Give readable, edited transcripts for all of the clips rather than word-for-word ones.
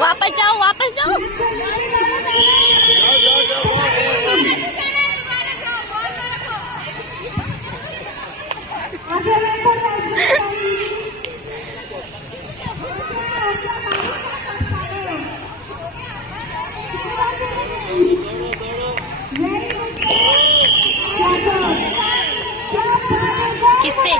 वापस जाओ, वापस जाओ। किससे?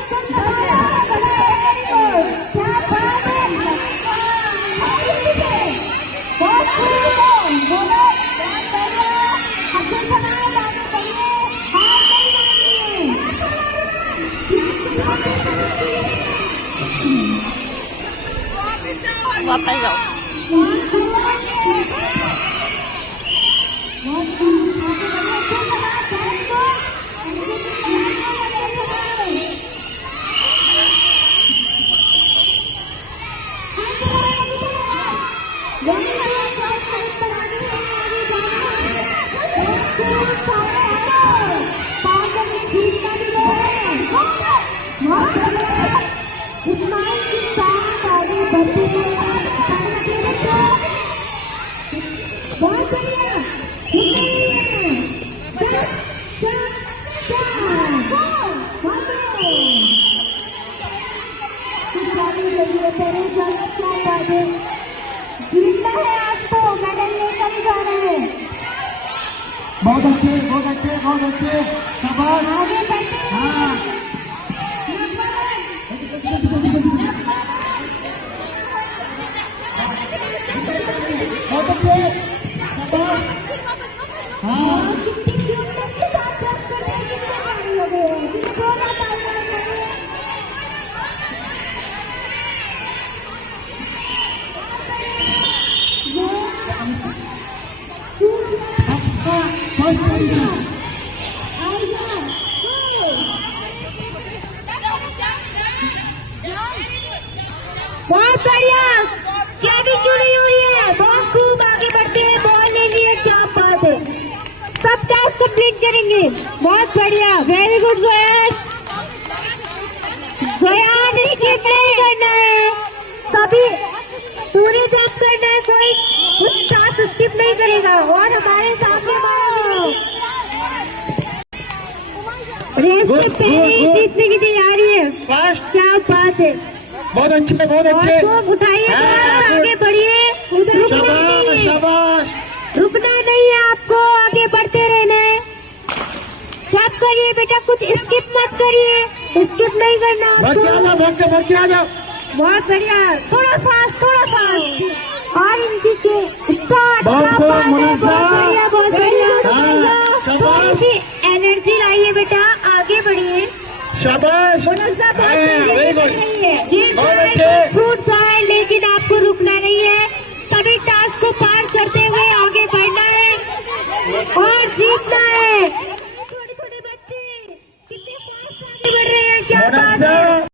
वापस जाओ। जीतना है आपको, मेडल लेकर ही जाना है। बहुत अच्छे, बहुत अच्छे, बहुत अच्छे, शाबाश। आगे बढ़ते हैं। हाँ बहुत अच्छे, शाबाश। हाँ बहुत बढ़िया, क्या भी क्यों नहीं हो रही है, बहुत खूब आगे बढ़ते हैं, बॉल ले लिए, क्या बात है। सब टास्क कंप्लीट करेंगे, बहुत बढ़िया, वेरी गुड जोयान। जोयान स्किप नहीं करना है, सभी पूरे जॉब करना है, कोई कुछ टास्क स्किप नहीं करेगा। और हमारे सामने रेस के पहले जीतने की तैयारी है, क्या बात है। बहुत अच्छे, बहुत अच्छे। उठाइए, आगे बढ़िए, शाबाश, शाबाश। रुकना नहीं है आपको, आगे बढ़ते रहना है। सब करिए बेटा, कुछ स्किप मत करिए, स्किप नहीं करना। भर के आ जाओ। बहुत बढ़िया, थोड़ा फास्ट, थोड़ा फास्ट। और इनकी के स्टार्ट, बहुत बढ़िया, बहुत बढ़िया। शाबाश। थोड़ी सी एनर्जी लाइए बेटा, आगे बढ़िए। शाबाश, वेरी गुड, बहुत अच्छे। छूट जाए लेकिन आपको रुकना नहीं है, सभी टास्क को पार करते हुए आगे बढ़ना है और जीतना है।